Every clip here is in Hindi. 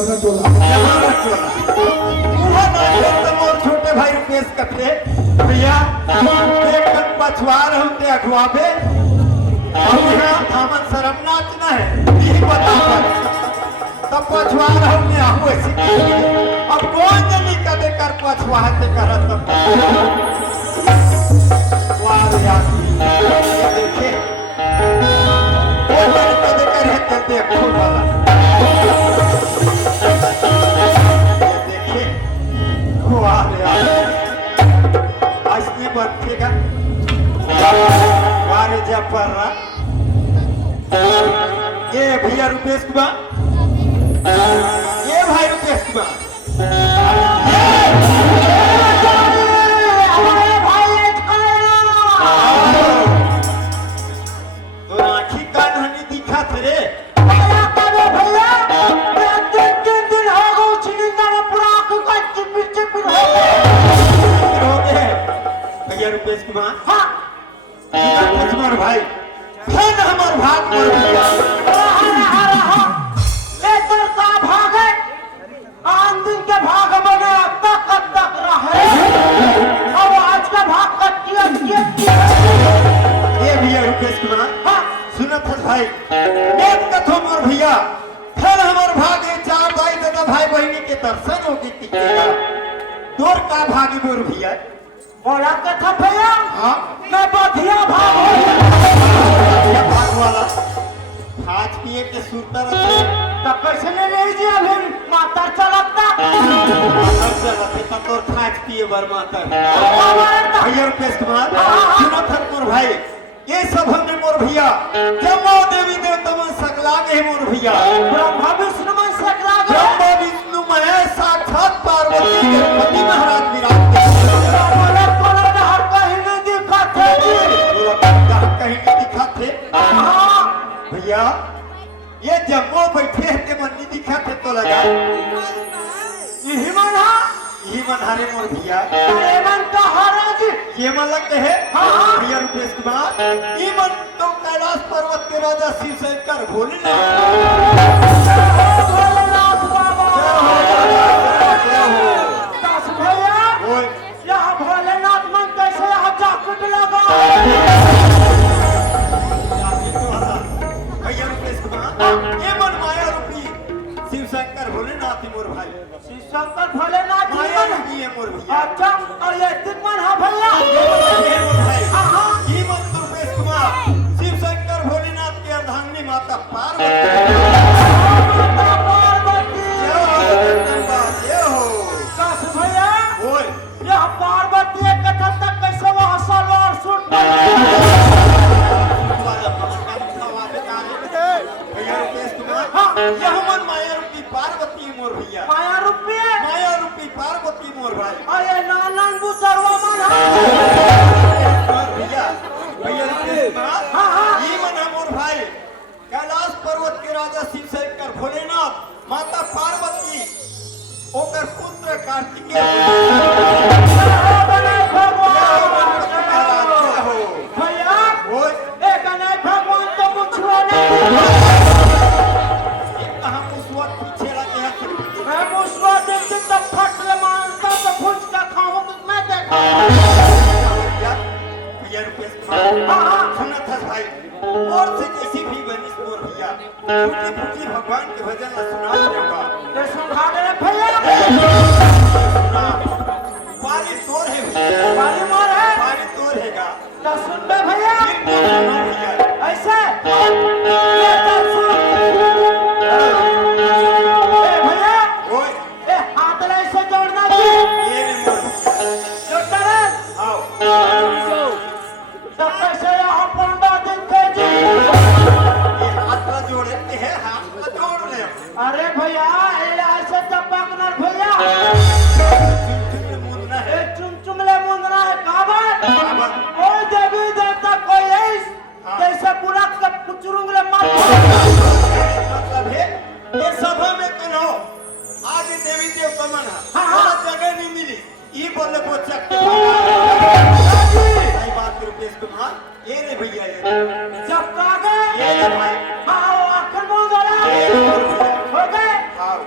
जमाना टोला वो ना तो मोर छोटे भाई रुपेश कथे भैया एक तक पछवार हम ते अखवाबे और यहाँ थामन शर्म नाचना है यही बता तब पछवार हमने आपको ऐसी अब कौन जनी कदे कर पछवार ते करत तब वार यार देखे वो जनी कदे कर है ते देखो वाला देखे वार यार असली बर्थेगा वारे जब पर रहा ये भैया रुपेश कुमार ये भाई रुपेश कुमार हमारे भाई तो आँखी कान हनी दिखा थे रे भैया करो भैया तीन हो गो चिनिंदा में पूरा आंख का चिपिर हो गए भैया रुपेश कुमार हाँ हमारे भाई फिर हमारे भाग मोर भैया भाग बने अब तक रहे अब आज का भाग कटिया ये भैया रुपेश कुमार हाँ सुनत है भाई एक कथो मोर भैया फिर हमारे भागे चार भाई दादा भाई बहनी के दर्शन होगी टिकेगा तोर का भागी मोर भैया बोला कथा भैया हाँ मैं बधिया भाग ये भाग वाला आज पिए के सुरता रहे तब कैसे ले लीजिए अभी माता चलता माता चलते तब तोर खाज पिए बर माता भैया रुपेश कुमार सुनो थर मोर भाई ये सब हमने मोर भैया जम्मो देवी देवता में सकला गए मोर भैया ब्रह्मा विष्णु में सकला ब्रह्मा विष्णु में साक्षात पार्वती के पति महाराज विराजते हर कहीं नहीं दिखा थे कहीं नहीं दिखा थे भैया ये जम्मो बैठे थे मन नहीं दिखा थे तो लगा यही मना यही मन हारे मोर भैया अरे मन का हराज ये मन लगते है हाँ। भैया रुपेश कुमार ये मन तो कैलाश पर्वत के राजा शिव शंकर भोलेनाथ भोलेनाथ बाबा दस भैया बोल यहाँ भोलेनाथ मन कैसे यहाँ जाकुट लगा भैया रुपेश कुमार ये मन माया रूपी शिव शंकर भोलेनाथ ही मोर भाई शिव शंकर भोलेनाथ माया मन रूपी है मोर भैया अच्छा और ये तीन मन है भैया ये मोर भाई हाँ ये मन रुपेश कुमार शिव शंकर भोलेनाथ की अर्धांगिनी माता पार्वती माता पार्वती जय हो धन्यवाद जय हो दस भैया बोल यह पार्वती एक कथा तक कैसे वहाँ सलवार सूट भैया रुपेश कुमार हाँ यह मन माया रूपी पार्वती मोर भैया माया रुपये माया रूपी पार्वती मोर भाई अरे नालन बुचरवा मन है भैया भैया रुपेश कुमार हाँ हाँ ये मन है मोर भाई कैलाश पर्वत के राजा शिव शंकर भोलेनाथ माता पार्वती ओकर पुत्र कार्तिकेय भैया बोल एक नहीं भगवान तो मुझको नहीं कहाँ मुसवत पीछे लगे हैं मैं मुझको देखती तब फट ले मानता तो भूज का खाऊं तो मैं देखा भैया रुपेश कुमार सुना था भाई और से जैसी भी बनी मोर भैया फूटी फूटी भगवान के भजन ला सुना देगा ते सुखा दे भैया सुना पानी तोर है भैया पानी मार है पानी तोर हैगा तो सुन बे भैया भैया ऐसे ये तो सुन ए भैया ओए ए हाथ ले ऐसे जोड़ना जी ये ने मोर जोड़ता रे आओ तब कैसे यहाँ पंडा दिखते जी ये हाथ ला जोड़ते हैं हाथ ला जोड़ ले अरे भैया ये ऐसे चपकना भैया मुन्ना है चुमचुमले मुंदरा है काबर कोई देवी देवता कोई ऐस जैसे पूरा का कुचरुंगले मार मतलब है ये सभा में कनो आगे देवी देवता मन हाँ। जगह नहीं मिली ये बोले वो चक्के सही बात रुपेश कुमार ये रे भैया ये जब कागे ये रे भाई हाँ आखिर मुंदरा ये रे मोर भैया हो गए आओ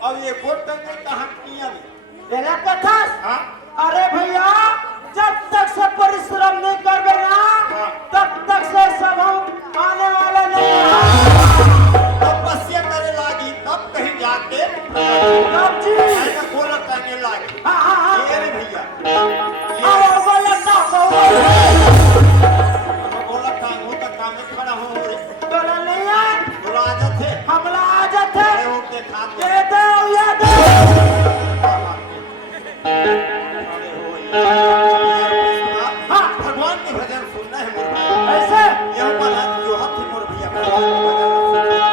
अब ये गोट टंगे कहाँ किया में तेरा कथा हाँ अरे भैया जब तक से परिश्रम नहीं करबे ना हाँ। तब तक से सब हम आने वाले नहीं हैं। तपस्या करे लागी तब कहीं जाके तब जी ऐसा गोलक करने लागी हाँ हाँ हाँ ये रे भैया आओ बोले ना गोलक काम हो तक काम में खड़ा हो रे बोला नहीं है बोला आदत है हमला आ जाते खड़े होके खाते दे दो या दो खड़े हो ये हाँ भगवान के भजन सुनना है मेरे भाई ऐसे यह बना जो हाथी मोर भैया भगवान के भजन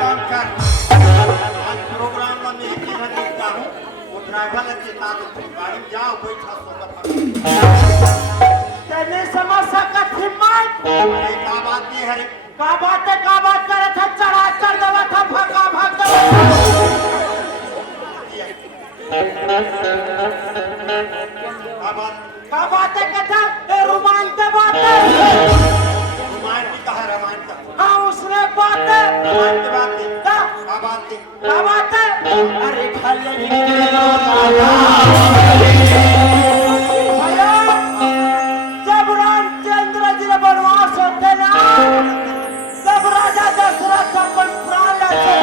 काम कर आज प्रोग्राम में मैं एक ही देखता हूँ वो ड्राइवर ने चेता दे गाड़ी में जाओ बैठा सोता तेने समझ सकत हिम्मत अरे क्या बात ये है रे का बात करे था चढ़ा कर देवा था भागा भाग देवा क्या बात का बात है कथा ए रुमान के बात है रामायण की कहा रामायण का हाँ उसने बात है रामायण की बात है का क्या बात है का बात है अरे खाले भैया जब रामचंद्र जी ने वनवास होते ना तब राजा दशरथ अपन प्राण लेते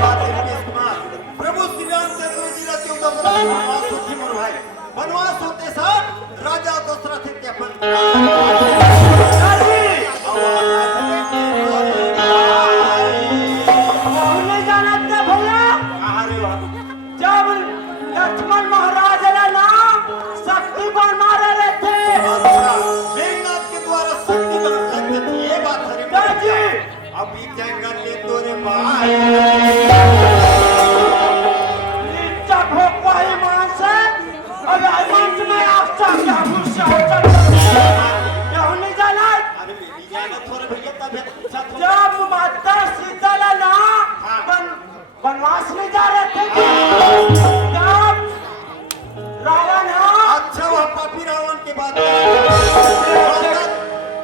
बात है रमेश कुमार प्रभु श्री रामचंद्र जी का 14 वर्ष वनवास होते मोर भाई वनवास होते साथ राजा दशरथ के अपन नहीं जानते भैया जब लक्ष्मण महाराज ने ना शक्ति बन मारे रहे थे मेघनाथ के द्वारा शक्ति बन सकते थे ये बात है दादी अभी जंगल ले तोरे भाई नीचा भोग वही मान से अब मंच में आपसा क्या गुस्सा क्या नहीं जाना अरे मेरी जाना थोड़े भैया तबियत अच्छा थोड़ा जब माता सीता ना वनवास में जा रहे थे तब रावण अच्छा वह पापी रावण के बाद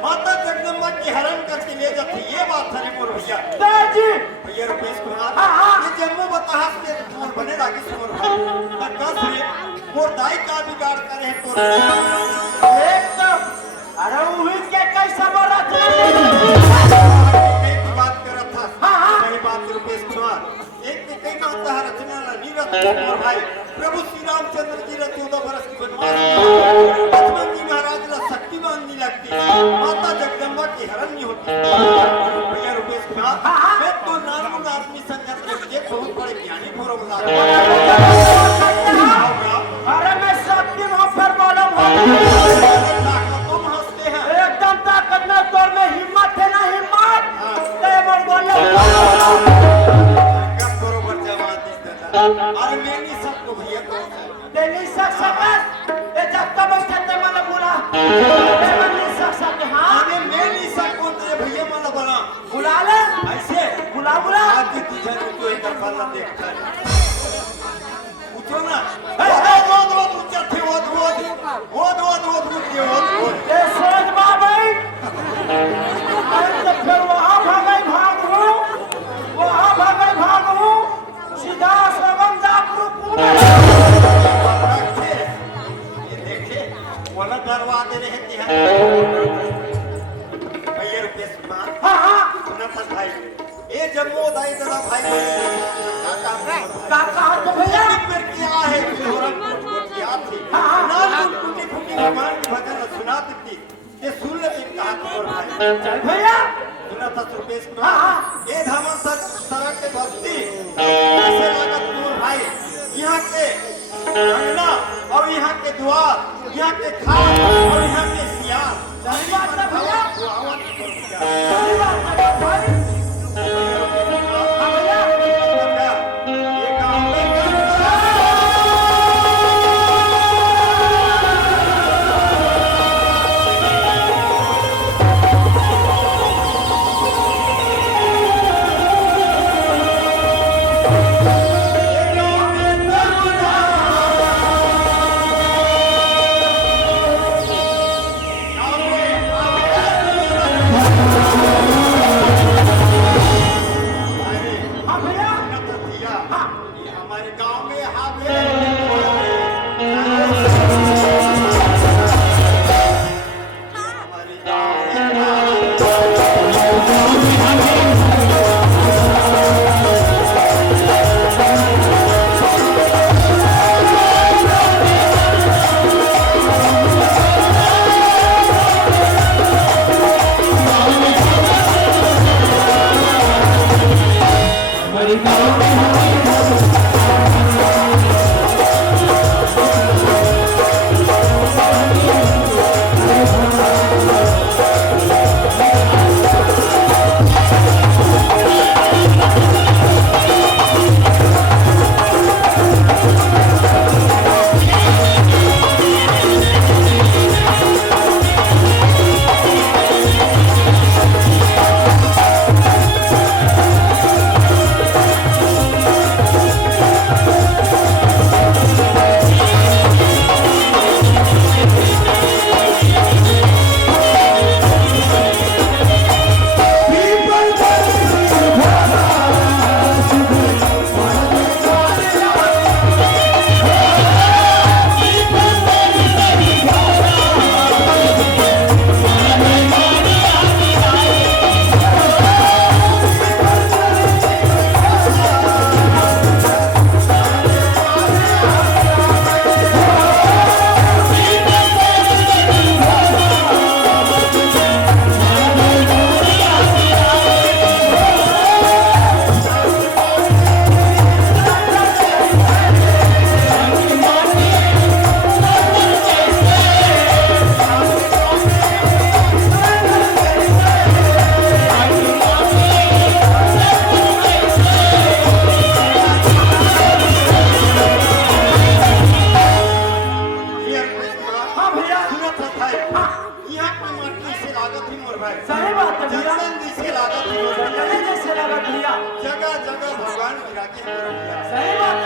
माता जगदम्बा की हरण करके ले जाते ये बात है मोर भैया दादी भैया रुपेश कुमार हाँ। ये जम्मू बताहा से मोर बने लागी मोर भाई कस रे मोर दाई का बिगाड़ करे तोर एक तो अरे उही के कैसा मरा थे एक बात करत था हाँ। सही बात रुपेश कुमार एक ने कई मानता है रचना ला नीरज मोर भाई प्रभु श्री रामचंद्र जी ने 14 वर्ष की वनवास लक्ष्मण जी महाराज ला शक्ति मांगनी लगती माता जगदम्बा की हरण नहीं होती भैया रुपेश कुमार मैं तो नाम आदमी संगत के मुझे बहुत बड़े ज्ञानी भोरो बुला अरे मैं शक्ति वहां पर मालूम हो तुम हंसते हैं एकदम ताकत में तोर में हिम्मत है ना हिम्मत ते मोर बोले गप बरोबर जवाब देता अरे मैं नहीं सबको भैया कौन है ते नहीं सकत ए जत्ता बैठे ते मला बुला ते नहीं सकत हां अरे मैं नहीं सबको तेरे भैया मला बना बुला ले ऐसे बुला बुला आज तुझे तो एक फलना देखता है पूछो ना वो ऊंचा थे वो ते सोच बाबई अरे तो फिर वहां भाग हूं सीधा सगम जाकरू ये देखे वाला दरवाजे रहते हैं भैया रुपेश कुमार हां हां सुना था भाई ये जम्मू दाई दादा भाई काका हाथ भैया पर क्या है जोरम की हाथ थी नाम टूटी फूटी भगवान की भजन सुना देती ये सुन ले कहा और भाई चल भैया सुना था रुपेश हाँ, कुमार हाँ। ये धामन सर के भक्ति ऐसे लागत दूर भाई यहाँ के अंगना और यहाँ के द्वार यहाँ के खाट और यहाँ के सियार सही बात है भैया आवाज कर दिया सही बात है भाई हाँ भैया सही बात है भैया। चंदन जैसे लागत हो चंदन जैसे लगा भैया। जगह जगह भगवान विरागी हो भैया। सही बात